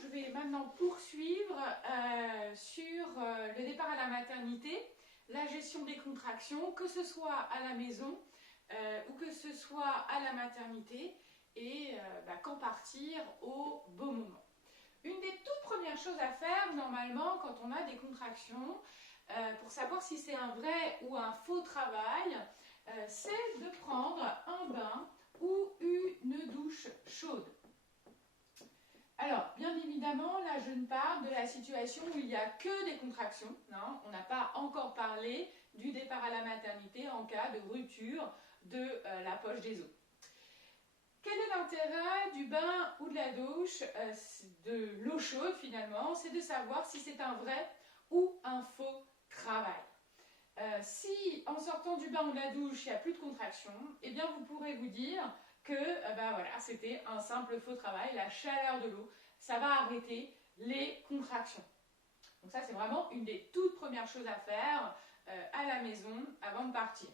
je vais maintenant poursuivre sur le départ à la maternité, la gestion des contractions, que ce soit à la maison ou que ce soit à la maternité, et quand partir au bon moment. Une des toutes premières choses à faire normalement quand on a des contractions, pour savoir si c'est un vrai ou un faux travail, c'est de prendre un bain ou une douche chaude. Alors, bien évidemment, là je ne parle de la situation où il n'y a que des contractions, hein. On n'a pas encore parlé du départ à la maternité en cas de rupture de la poche des os. Quel est l'intérêt du bain ou de la douche, de l'eau chaude finalement? C'est de savoir si c'est un vrai ou un faux travail. Si en sortant du bain ou de la douche, il n'y a plus de contraction, eh bien vous pourrez vous dire que voilà, c'était un simple faux travail, la chaleur de l'eau, ça va arrêter les contractions. Donc ça, c'est vraiment une des toutes premières choses à faire à la maison avant de partir.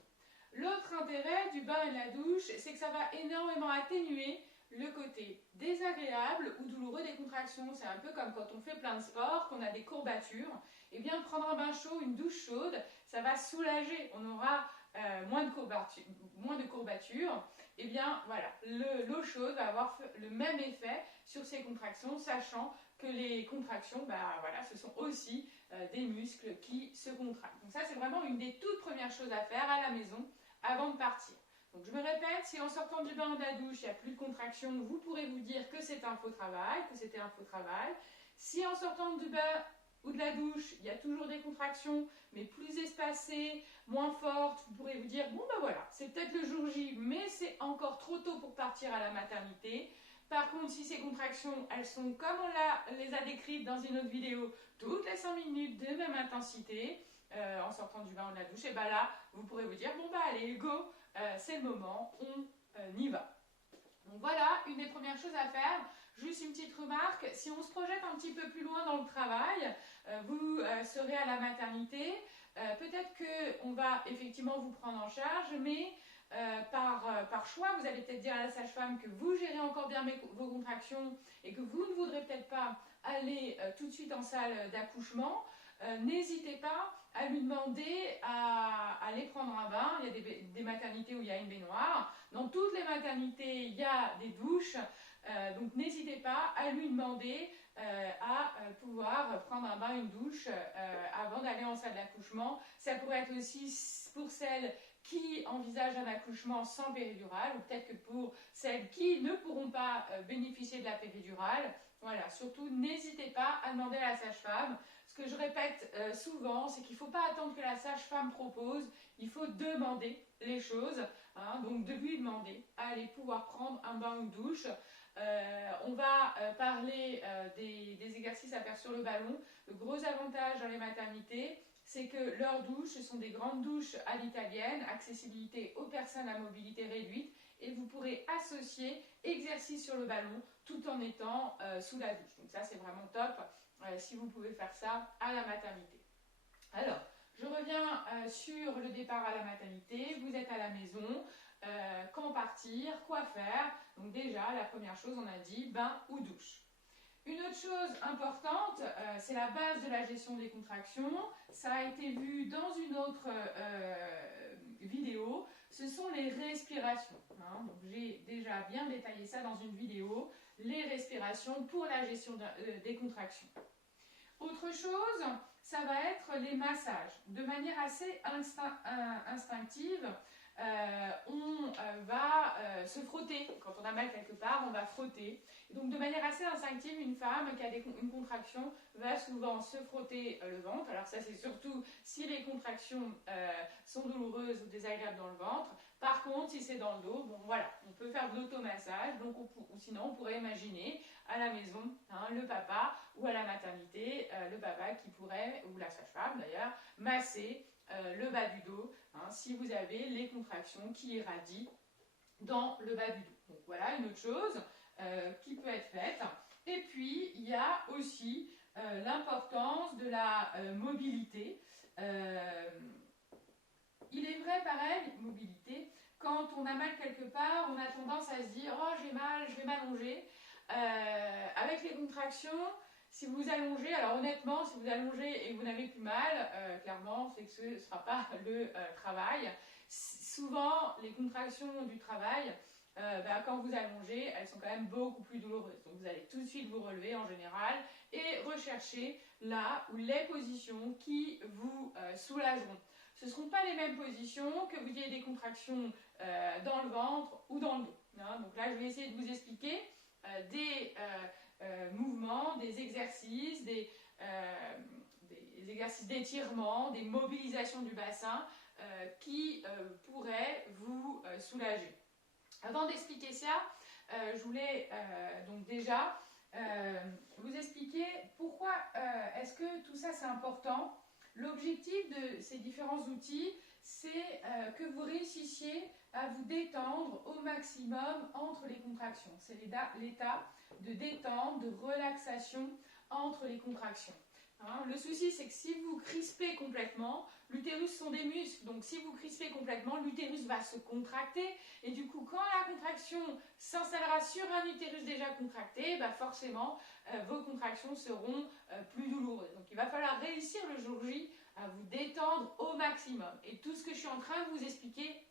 L'autre intérêt du bain et de la douche, c'est que ça va énormément atténuer le côté désagréable ou douloureux des contractions. C'est un peu comme quand on fait plein de sport, qu'on a des courbatures. Et bien prendre un bain chaud, une douche chaude, ça va soulager. On aura moins de courbatures. Et bien voilà, l'eau chaude va avoir le même effet sur ces contractions, sachant que les contractions, voilà, ce sont aussi des muscles qui se contractent. Donc ça, c'est vraiment une des toutes premières choses à faire à la maison avant de partir. Donc je me répète, si en sortant du bain ou de la douche, il n'y a plus de contraction, vous pourrez vous dire que c'est un faux travail, que c'était un faux travail. Si en sortant du bain ou de la douche, il y a toujours des contractions, mais plus espacées, moins fortes, vous pourrez vous dire, bon voilà, c'est peut-être le jour J, mais c'est encore trop tôt pour partir à la maternité. Par contre, si ces contractions, elles sont comme on les a décrites dans une autre vidéo, toutes les 5 minutes de même intensité, en sortant du bain ou de la douche, et là, vous pourrez vous dire, bon allez, go, c'est le moment, on y va. Donc voilà, une des premières choses à faire. Juste une petite remarque, si on se projette un petit peu plus loin dans le travail, vous serez à la maternité, peut-être qu'on va effectivement vous prendre en charge, mais par choix, vous allez peut-être dire à la sage-femme que vous gérez encore bien vos contractions et que vous ne voudrez peut-être pas aller tout de suite en salle d'accouchement. N'hésitez pas à lui demander à aller prendre un bain. Il y a des maternités où il y a une baignoire. Dans toutes les maternités, il y a des douches. Donc n'hésitez pas à lui demander à pouvoir prendre un bain, une douche avant d'aller en salle d'accouchement. Ça pourrait être aussi pour celles qui envisagent un accouchement sans péridurale, ou peut-être que pour celles qui ne pourront pas bénéficier de la péridurale. Voilà, surtout n'hésitez pas à demander à la sage-femme. Ce que je répète souvent, c'est qu'il ne faut pas attendre que la sage-femme propose, il faut demander les choses, hein, donc de lui demander à aller pouvoir prendre un bain ou une douche. On va parler des exercices à faire sur le ballon. Le gros avantage dans les maternités, c'est que leurs douches, ce sont des grandes douches à l'italienne, accessibilité aux personnes à mobilité réduite, et vous pourrez associer exercice sur le ballon tout en étant sous la douche. Donc ça, c'est vraiment top si vous pouvez faire ça à la maternité. Alors, je reviens sur le départ à la maternité. Vous êtes à la maison, quand partir, quoi faire? Donc déjà, la première chose, on a dit bain ou douche. Une autre chose importante, c'est la base de la gestion des contractions. Ça a été vu dans une autre vidéo. Ce sont les respirations, hein. Donc j'ai déjà bien détaillé ça dans une vidéo. Les respirations pour la gestion des contractions. Autre chose, ça va être les massages. De manière assez instinctive, on va se frotter. Quand on a mal quelque part, on va frotter. Et donc de manière assez instinctive, une femme qui a une contraction va souvent se frotter le ventre. Alors ça, c'est surtout si les contractions sont douloureuses ou désagréables dans le ventre. Par contre, si c'est dans le dos, bon voilà, on peut faire de l'automassage. Donc ou sinon, on pourrait imaginer à la maison, hein, le papa, ou à la maternité, le papa qui pourrait, ou la sage-femme d'ailleurs, masser le bas du dos, hein, si vous avez les contractions qui irradient dans le bas du dos. Donc voilà une autre chose qui peut être faite. Et puis il y a aussi l'importance de la mobilité. Il est vrai, pareil, mobilité, quand on a mal quelque part, on a tendance à se dire « Oh, j'ai mal, je vais m'allonger ». Avec les contractions, si vous allongez, alors honnêtement, si vous allongez et que vous n'avez plus mal, clairement, c'est que ce ne sera pas le travail. Souvent, les contractions du travail, quand vous allongez, elles sont quand même beaucoup plus douloureuses. Donc vous allez tout de suite vous relever en général et rechercher là où les positions qui vous soulageront. Ce ne seront pas les mêmes positions que vous ayez des contractions dans le ventre ou dans le dos. Hein. Donc là, je vais essayer de vous expliquer des mouvements, des exercices, des exercices d'étirement, des mobilisations du bassin qui pourraient vous soulager. Avant d'expliquer ça, je voulais donc déjà vous expliquer pourquoi est-ce que tout ça c'est important. L'objectif de ces différents outils, c'est que vous réussissiez à vous détendre au maximum entre les contractions. C'est l'état de détente, de relaxation entre les contractions. Hein, le souci, c'est que si vous crispez complètement, l'utérus sont des muscles, donc si vous crispez complètement, l'utérus va se contracter, et du coup, quand la contraction s'installera sur un utérus déjà contracté, forcément, vos contractions seront plus douloureuses. Donc il va falloir réussir le jour J à vous détendre au maximum. Et tout ce que je suis en train de vous expliquer,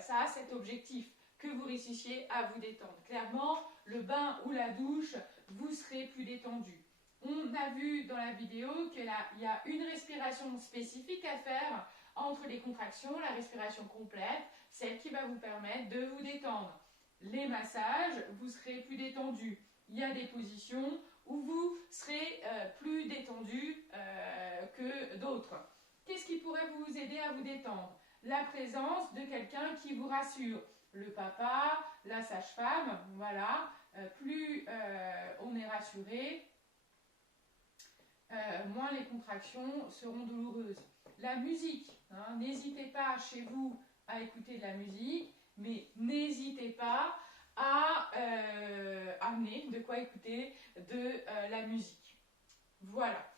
ça a cet objectif, que vous réussissiez à vous détendre. Clairement, le bain ou la douche, vous serez plus détendu. On a vu dans la vidéo qu'il y a une respiration spécifique à faire entre les contractions, la respiration complète, celle qui va vous permettre de vous détendre. Les massages, vous serez plus détendu. Il y a des positions où vous serez plus détendu que d'autres. Qu'est-ce qui pourrait vous aider à vous détendre? La présence de quelqu'un qui vous rassure. Le papa, la sage-femme, voilà. Plus on est rassuré, moins les contractions seront douloureuses. La musique, hein, n'hésitez pas chez vous à écouter de la musique, mais n'hésitez pas à amener de quoi écouter de la musique. Voilà.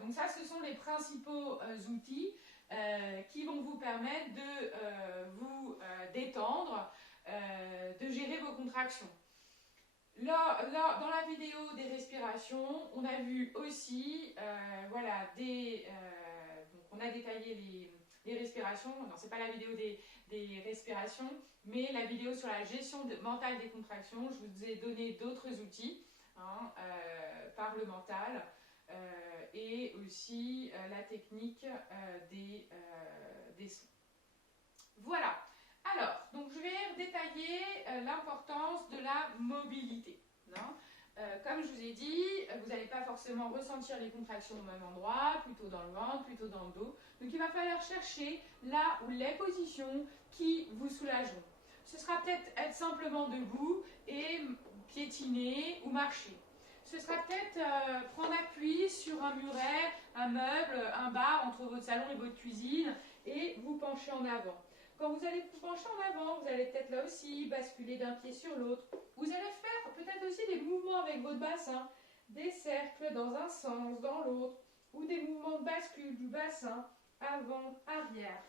Donc ça, ce sont les principaux outils qui vont vous permettre de vous détendre, de gérer vos contractions. Là, dans la vidéo des respirations, on a vu aussi, voilà, donc on a détaillé les respirations. Non, c'est pas la vidéo des respirations, mais la vidéo sur la gestion mentale des contractions. Je vous ai donné d'autres outils hein, par le mental et aussi la technique des sons. Voilà. Alors, donc je vais détailler l'importance de la mobilité. Hein. Comme je vous ai dit, vous n'allez pas forcément ressentir les contractions au même endroit, plutôt dans le ventre, plutôt dans le dos. Donc il va falloir chercher là où les positions qui vous soulageront. Ce sera peut-être être simplement debout et piétiner ou marcher. Ce sera peut-être prendre appui sur un muret, un meuble, un bar entre votre salon et votre cuisine et vous pencher en avant. Quand vous allez vous pencher en avant, vous allez peut-être là aussi basculer d'un pied sur l'autre. Vous allez faire peut-être aussi des mouvements avec votre bassin, des cercles dans un sens, dans l'autre, ou des mouvements de bascule du bassin, avant, arrière.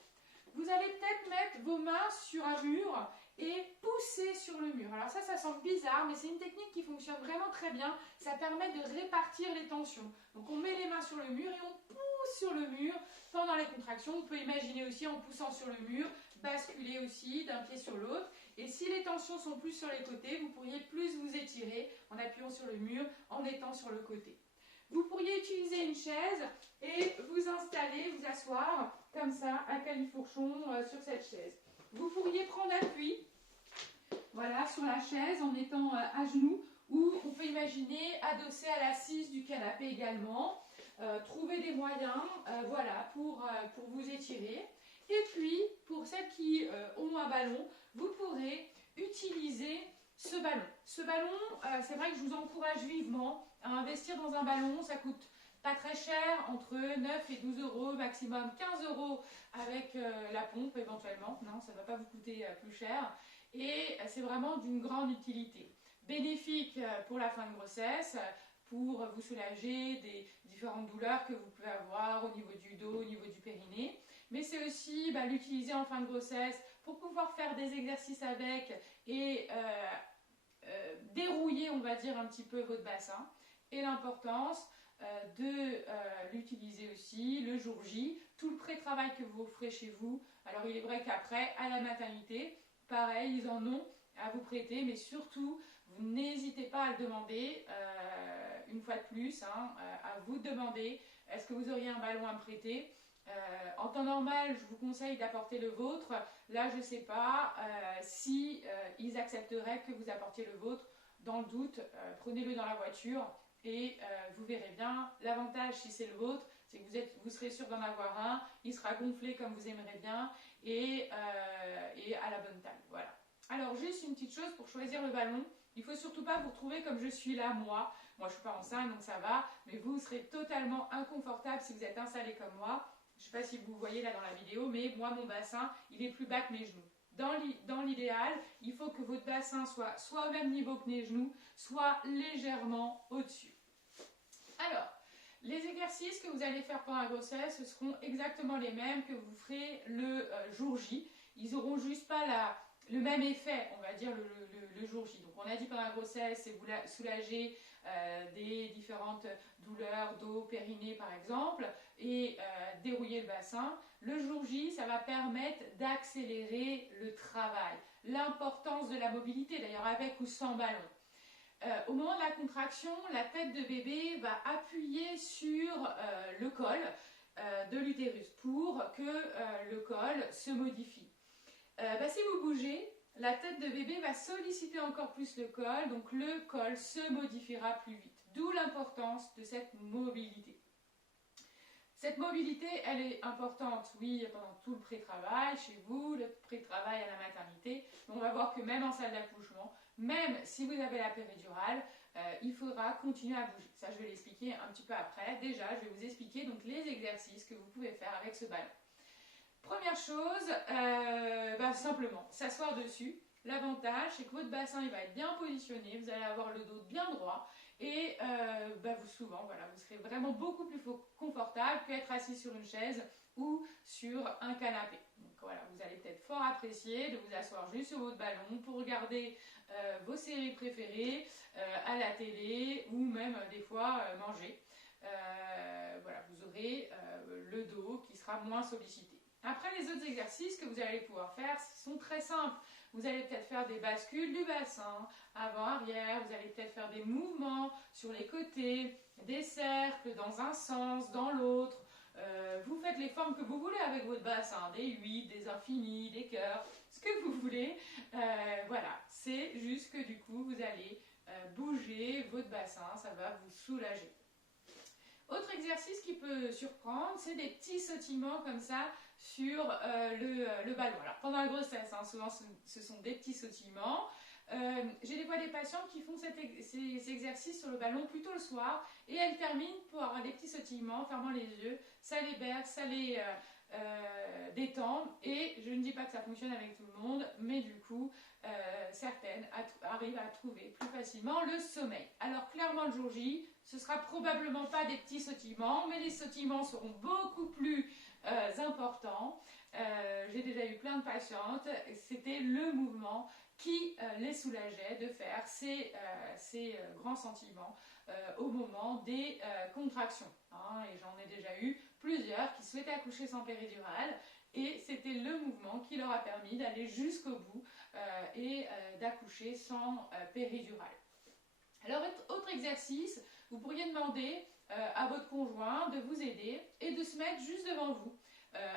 Vous allez peut-être mettre vos mains sur un mur et pousser sur le mur. Alors ça semble bizarre, mais c'est une technique qui fonctionne vraiment très bien. Ça permet de répartir les tensions. Donc on met les mains sur le mur et on pousse sur le mur pendant les contractions. On peut imaginer aussi en poussant sur le mur, basculer aussi d'un pied sur l'autre. Et si les tensions sont plus sur les côtés, vous pourriez plus vous étirer en appuyant sur le mur, en étant sur le côté. Vous pourriez utiliser une chaise et vous installer, vous asseoir comme ça à califourchon sur cette chaise. Vous pourriez prendre appui, voilà, sur la chaise en étant à genoux, ou on peut imaginer adossé à l'assise du canapé également. Trouver des moyens, voilà, pour vous étirer. Et puis, pour celles qui ont un ballon, vous pourrez utiliser ce ballon. Ce ballon, c'est vrai que je vous encourage vivement à investir dans un ballon. Ça coûte pas très cher, entre 9 et 12 euros, maximum 15 euros avec la pompe éventuellement. Non, ça ne va pas vous coûter plus cher. Et c'est vraiment d'une grande utilité. Bénéfique pour la fin de grossesse, pour vous soulager des différentes douleurs que vous pouvez avoir au niveau du dos, au niveau du périnée. Mais c'est aussi l'utiliser en fin de grossesse pour pouvoir faire des exercices avec et dérouiller, on va dire, un petit peu votre bassin, et l'importance de l'utiliser aussi le jour J, tout le pré-travail que vous ferez chez vous. Alors il est vrai qu'après, à la maternité, pareil, ils en ont à vous prêter, mais surtout, vous n'hésitez pas à le demander, une fois de plus, hein, à vous demander, est-ce que vous auriez un ballon à me prêter? En temps normal, je vous conseille d'apporter le vôtre. Là, je ne sais pas si ils accepteraient que vous apportiez le vôtre. Dans le doute, prenez-le dans la voiture et vous verrez bien. L'avantage, si c'est le vôtre, c'est que vous serez sûr d'en avoir un. Il sera gonflé comme vous aimerez bien et à la bonne taille. Voilà. Alors, juste une petite chose pour choisir le ballon. Il ne faut surtout pas vous retrouver comme je suis là, moi. Moi, je ne suis pas enceinte, donc ça va. Mais vous serez totalement inconfortable si vous êtes installé comme moi. Je ne sais pas si vous voyez là dans la vidéo, mais moi, mon bassin, il est plus bas que mes genoux. Dans l'idéal, il faut que votre bassin soit au même niveau que mes genoux, soit légèrement au-dessus. Alors, les exercices que vous allez faire pendant la grossesse, ce seront exactement les mêmes que vous ferez le jour J. Ils n'auront juste pas le même effet, on va dire, le jour J. Donc, on a dit pendant la grossesse, c'est vous soulager des différentes douleurs dos, périnée par exemple, et dérouiller le bassin. Le jour J, ça va permettre d'accélérer le travail. L'importance de la mobilité, d'ailleurs avec ou sans ballon. Au moment de la contraction, la tête de bébé va appuyer sur le col de l'utérus pour que le col se modifie. Si vous bougez, la tête de bébé va solliciter encore plus le col, donc le col se modifiera plus vite. D'où l'importance de cette mobilité. Cette mobilité, elle est importante, oui, pendant tout le pré-travail, chez vous, le pré-travail à la maternité. Mais on va voir que même en salle d'accouchement, même si vous avez la péridurale, il faudra continuer à bouger. Ça, je vais l'expliquer un petit peu après. Déjà, je vais vous expliquer donc les exercices que vous pouvez faire avec ce ballon. Première chose, simplement s'asseoir dessus. L'avantage, c'est que votre bassin il va être bien positionné, vous allez avoir le dos bien droit et souvent, vous serez vraiment beaucoup plus confortable qu'être assis sur une chaise ou sur un canapé. Donc voilà, vous allez peut-être fort apprécier de vous asseoir juste sur votre ballon pour regarder vos séries préférées à la télé ou même des fois manger. Vous aurez le dos qui sera moins sollicité. Après, les autres exercices que vous allez pouvoir faire sont très simples. Vous allez peut-être faire des bascules du bassin, avant-arrière, vous allez peut-être faire des mouvements sur les côtés, des cercles dans un sens, dans l'autre. Vous faites les formes que vous voulez avec votre bassin, des 8, des infinis, des cœurs, ce que vous voulez. Voilà, c'est juste que du coup, vous allez bouger votre bassin, ça va vous soulager. Autre exercice qui peut surprendre, c'est des petits sautillements comme ça sur le ballon. Alors pendant la grossesse, souvent ce sont des petits sautillements. J'ai des fois des patientes qui font ces exercices sur le ballon plutôt le soir et elles terminent pour avoir des petits sautillements en fermant les yeux. Ça les berce, ça les détend et je ne dis pas que ça fonctionne avec tout le monde, mais du coup certaines arrivent à trouver plus facilement le sommeil. Alors clairement le jour J, ce sera probablement pas des petits sautillements, mais les sautillements seront beaucoup plus importants. J'ai déjà eu plein de patientes, c'était le mouvement qui les soulageait de faire ces grands sentiments au moment des contractions. Et j'en ai déjà eu plusieurs qui souhaitaient accoucher sans péridurale et c'était le mouvement qui leur a permis d'aller jusqu'au bout et d'accoucher sans péridurale. Alors, autre exercice, vous pourriez demander à votre conjoint de vous aider et de se mettre juste devant vous.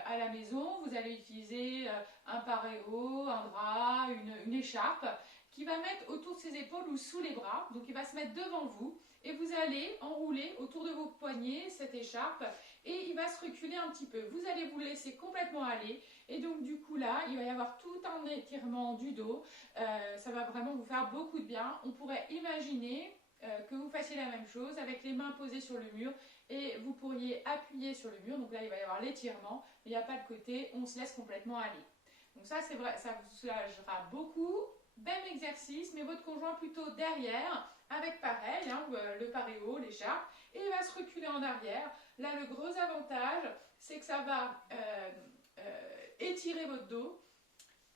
À la maison, vous allez utiliser un paréo, un drap, une écharpe qui va mettre autour de ses épaules ou sous les bras. Donc il va se mettre devant vous et vous allez enrouler autour de vos poignets cette écharpe et il va se reculer un petit peu. Vous allez vous laisser complètement aller et donc du coup là, il va y avoir tout un étirement du dos. Ça va vraiment vous faire beaucoup de bien. On pourrait imaginer que vous fassiez la même chose avec les mains posées sur le mur et vous pourriez appuyer sur le mur. Donc là, il va y avoir l'étirement, mais il n'y a pas de côté, on se laisse complètement aller. Donc ça, c'est vrai, ça vous soulagera beaucoup. Même exercice, mais votre conjoint plutôt derrière, avec pareil, le paréo, l'écharpe, et il va se reculer en arrière. Là, le gros avantage, c'est que ça va étirer votre dos,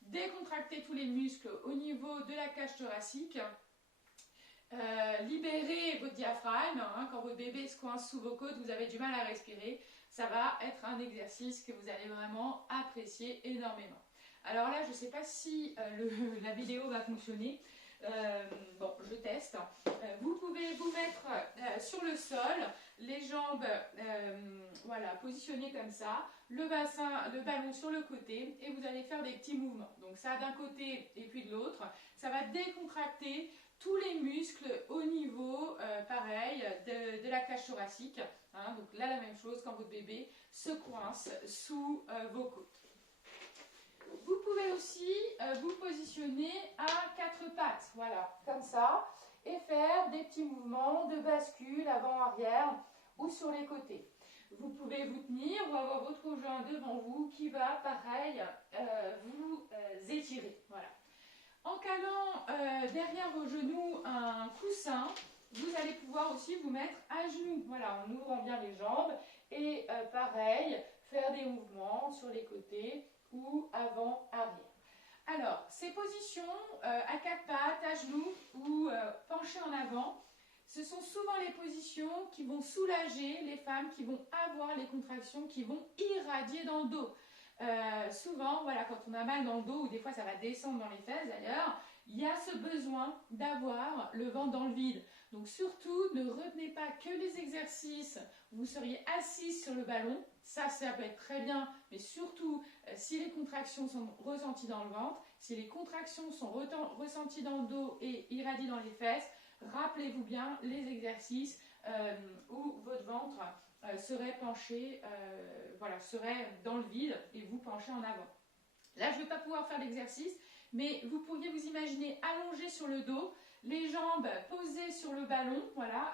décontracter tous les muscles au niveau de la cage thoracique, libérer votre diaphragme. Hein, quand votre bébé se coince sous vos côtes, vous avez du mal à respirer. Ça va être un exercice que vous allez vraiment apprécier énormément. Alors là, je ne sais pas si la vidéo va fonctionner. Bon, je teste. Vous pouvez vous mettre sur le sol, les jambes voilà, positionnées comme ça, le ballon sur le côté et vous allez faire des petits mouvements. Donc ça d'un côté et puis de l'autre. Ça va décontracter tous les muscles au niveau, pareil, de la cage thoracique. Hein, donc là, la même chose quand votre bébé se coince sous vos côtes. Vous pouvez aussi vous positionner à quatre pattes, voilà, comme ça, et faire des petits mouvements de bascule avant-arrière ou sur les côtés. Vous pouvez vous tenir ou avoir votre conjoint devant vous qui va, pareil, vous étirer, voilà. En calant derrière vos genoux un coussin, vous allez pouvoir aussi vous mettre à genoux, voilà, en ouvrant bien les jambes et pareil, faire des mouvements sur les côtés ou avant-arrière. Alors, ces positions à quatre pattes, à genoux ou penchées en avant, ce sont souvent les positions qui vont soulager les femmes qui vont avoir les contractions qui vont irradier dans le dos. Souvent, voilà, quand on a mal dans le dos, ou des fois ça va descendre dans les fesses d'ailleurs, il y a ce besoin d'avoir le ventre dans le vide. Donc surtout, ne retenez pas que les exercices où vous seriez assise sur le ballon, ça peut être très bien, mais surtout, si les contractions sont ressenties dans le ventre, si les contractions sont ressenties dans le dos et irradient dans les fesses, rappelez-vous bien les exercices où votre ventre serait penché, voilà, serait dans le vide et vous penchez en avant. Là, je ne vais pas pouvoir faire l'exercice, mais vous pourriez vous imaginer allongé sur le dos, les jambes posées sur le ballon, voilà,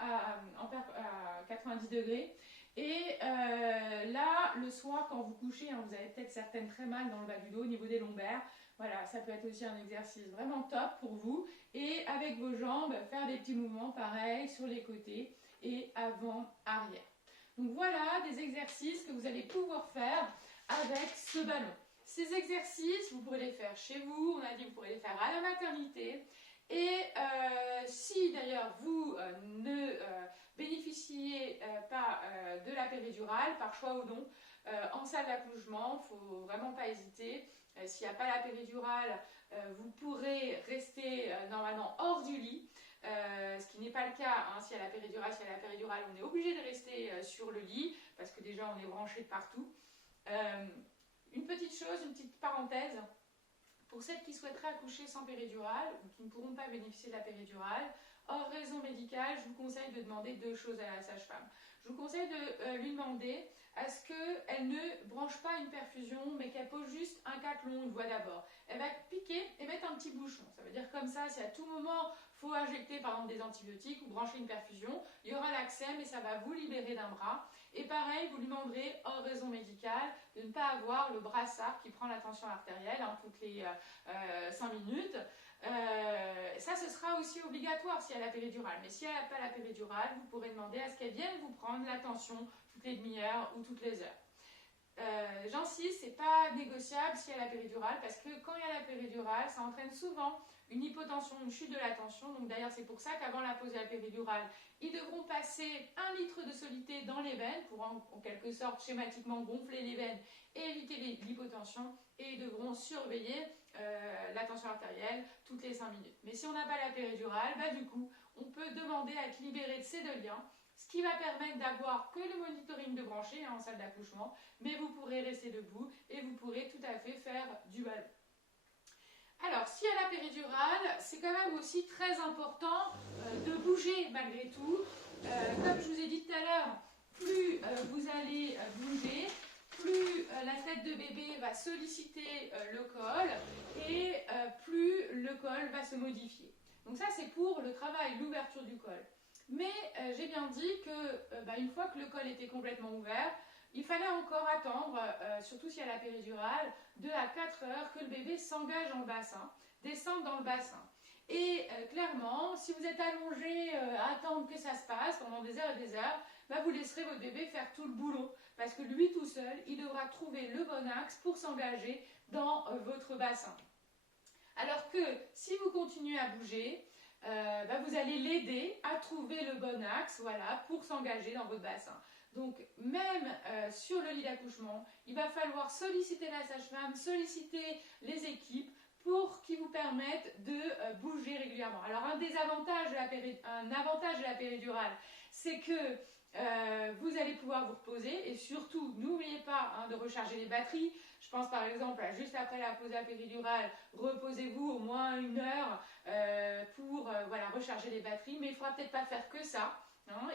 à 90 degrés. Et là, le soir, quand vous couchez, hein, vous avez peut-être certaines très mal dans le bas du dos, au niveau des lombaires. Voilà, ça peut être aussi un exercice vraiment top pour vous. Et avec vos jambes, faire des petits mouvements pareils sur les côtés et avant, arrière. Donc voilà des exercices que vous allez pouvoir faire avec ce ballon. Ces exercices, vous pourrez les faire chez vous, on a dit que vous pourrez les faire à la maternité. Et si d'ailleurs vous ne bénéficiez pas de la péridurale, par choix ou non, en salle d'accouchement, il ne faut vraiment pas hésiter. S'il n'y a pas la péridurale, vous pourrez rester normalement hors du lit. Ce qui n'est pas le cas, hein, s'il y a la péridurale, on est obligé de rester sur le lit, parce que déjà on est branché de partout. Une petite chose, une petite parenthèse, pour celles qui souhaiteraient accoucher sans péridurale, ou qui ne pourront pas bénéficier de la péridurale, hors raison médicale, je vous conseille de demander deux choses à la sage-femme. Je vous conseille de lui demander à ce qu'elle ne branche pas une perfusion, mais qu'elle pose juste un cathlon, une voie d'abord. Elle va piquer et mettre un petit bouchon. Ça veut dire comme ça, si à tout moment, il faut injecter par exemple des antibiotiques ou brancher une perfusion, il y aura l'accès, mais ça va vous libérer d'un bras. Et pareil, vous lui demanderez, hors raison médicale, de ne pas avoir le brassard qui prend la tension artérielle hein, toutes les 5 minutes. Ça, ce sera aussi obligatoire si elle a la péridurale. Mais si elle n'a pas la péridurale, vous pourrez demander à ce qu'elle vienne vous prendre la tension toutes les demi-heures ou toutes les heures. J'insiste, c'est pas négociable si elle a la péridurale parce que quand il y a la péridurale, ça entraîne souvent une hypotension, une chute de la tension. Donc d'ailleurs, c'est pour ça qu'avant la pose de la péridurale, ils devront passer 1 litre de soluté dans les veines pour en quelque sorte schématiquement gonfler les veines et éviter l'hypotension. Et ils devront surveiller la tension artérielle toutes les 5 minutes. Mais si on n'a pas la péridurale, bah, du coup, on peut demander à être libéré de ces deux liens, ce qui va permettre d'avoir que le monitoring de branché hein, en salle d'accouchement, mais vous pourrez rester debout et vous pourrez tout à fait faire du ballon. Alors, si elle a la péridurale, c'est quand même aussi très important de bouger malgré tout. Comme je vous ai dit tout à l'heure, plus vous allez bouger, plus la tête de bébé va solliciter le col et plus le col va se modifier. Donc ça, c'est pour le travail, l'ouverture du col. Mais j'ai bien dit que une fois que le col était complètement ouvert, il fallait encore attendre, surtout si elle a la péridurale, 2 à 4 heures que le bébé s'engage dans le bassin, descende dans le bassin. Et clairement, si vous êtes allongé à attendre que ça se passe pendant des heures et des heures, bah, vous laisserez votre bébé faire tout le boulot. Parce que lui tout seul, il devra trouver le bon axe pour s'engager dans votre bassin. Alors que si vous continuez à bouger, vous allez l'aider à trouver le bon axe, voilà, pour s'engager dans votre bassin. Donc, même sur le lit d'accouchement, il va falloir solliciter la sage-femme, solliciter les équipes pour qu'ils vous permettent de bouger régulièrement. Alors, un avantage de la péridurale, c'est que vous allez pouvoir vous reposer et surtout, n'oubliez pas de recharger les batteries. Je pense par exemple à juste après la pause de la péridurale, reposez-vous au moins 1 heure pour voilà, recharger les batteries, mais il ne faudra peut-être pas faire que ça.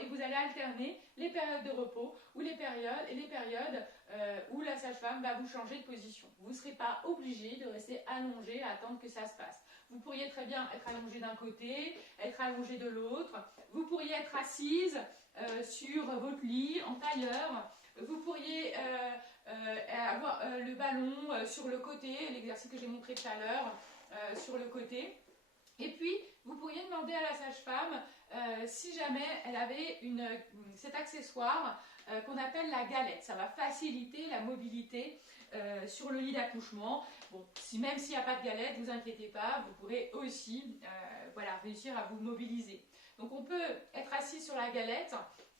Et vous allez alterner les périodes de repos ou les périodes où la sage-femme va vous changer de position. Vous ne serez pas obligé de rester allongé à attendre que ça se passe. Vous pourriez très bien être allongé d'un côté, être allongé de l'autre. Vous pourriez être assise sur votre lit en tailleur. Vous pourriez avoir le ballon sur le côté, l'exercice que j'ai montré tout à l'heure, sur le côté. Et puis, vous pourriez demander à la sage-femme si jamais elle avait cet accessoire qu'on appelle la galette. Ça va faciliter la mobilité sur le lit d'accouchement. Bon, même s'il n'y a pas de galette, ne vous inquiétez pas, vous pourrez aussi voilà, réussir à vous mobiliser. Donc, on peut être assis sur la galette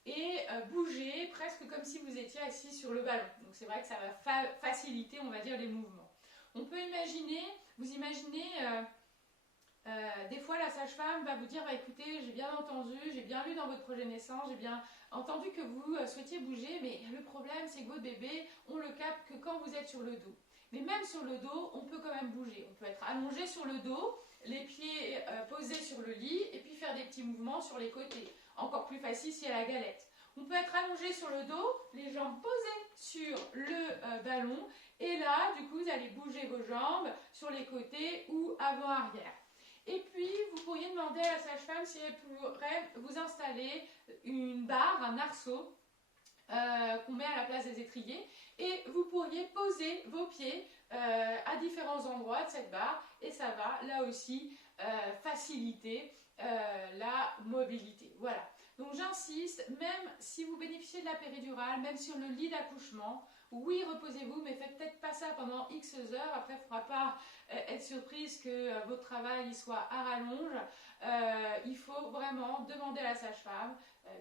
et bouger presque comme si vous étiez assis sur le ballon. Donc, c'est vrai que ça va faciliter, on va dire, les mouvements. On peut imaginer, vous imaginez... des fois, la sage-femme va vous dire écoutez, j'ai bien entendu, j'ai bien lu dans votre projet de naissance, j'ai bien entendu que vous souhaitiez bouger, mais le problème, c'est que votre bébé, on le capte que quand vous êtes sur le dos. Mais même sur le dos, on peut quand même bouger. On peut être allongé sur le dos, les pieds posés sur le lit, et puis faire des petits mouvements sur les côtés. Encore plus facile si elle a la galette. On peut être allongé sur le dos, les jambes posées sur le ballon, et là, du coup, vous allez bouger vos jambes sur les côtés ou avant-arrière. Et puis, vous pourriez demander à la sage-femme si elle pourrait vous installer une barre, un arceau qu'on met à la place des étriers. Et vous pourriez poser vos pieds à différents endroits de cette barre. Et ça va, là aussi, faciliter la mobilité. Voilà. Donc, j'insiste, même si vous bénéficiez de la péridurale, même sur le lit d'accouchement, oui, reposez-vous, mais faites peut-être pas ça pendant X heures. Après, il ne faudra pas être surprise que votre travail soit à rallonge. Il faut vraiment demander à la sage-femme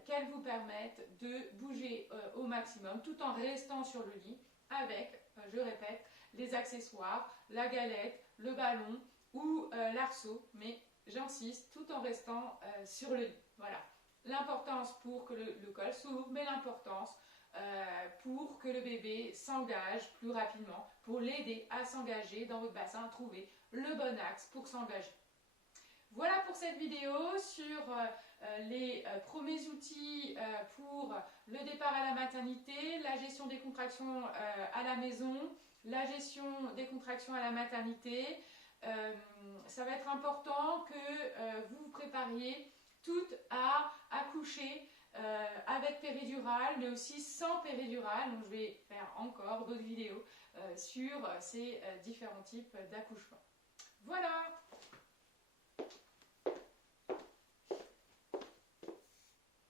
qu'elle vous permette de bouger au maximum tout en restant sur le lit avec, je répète, les accessoires, la galette, le ballon ou l'arceau. Mais j'insiste, tout en restant sur le lit. Voilà. L'importance pour que le col s'ouvre, mais l'importance pour que le bébé s'engage plus rapidement, pour l'aider à s'engager dans votre bassin, à trouver le bon axe pour s'engager. Voilà pour cette vidéo sur les premiers outils pour le départ à la maternité, la gestion des contractions à la maison, la gestion des contractions à la maternité. Ça va être important que vous vous prépariez toutes à accoucher avec péridurale, mais aussi sans péridurale. Donc je vais faire encore d'autres vidéos sur ces différents types d'accouchement. Voilà!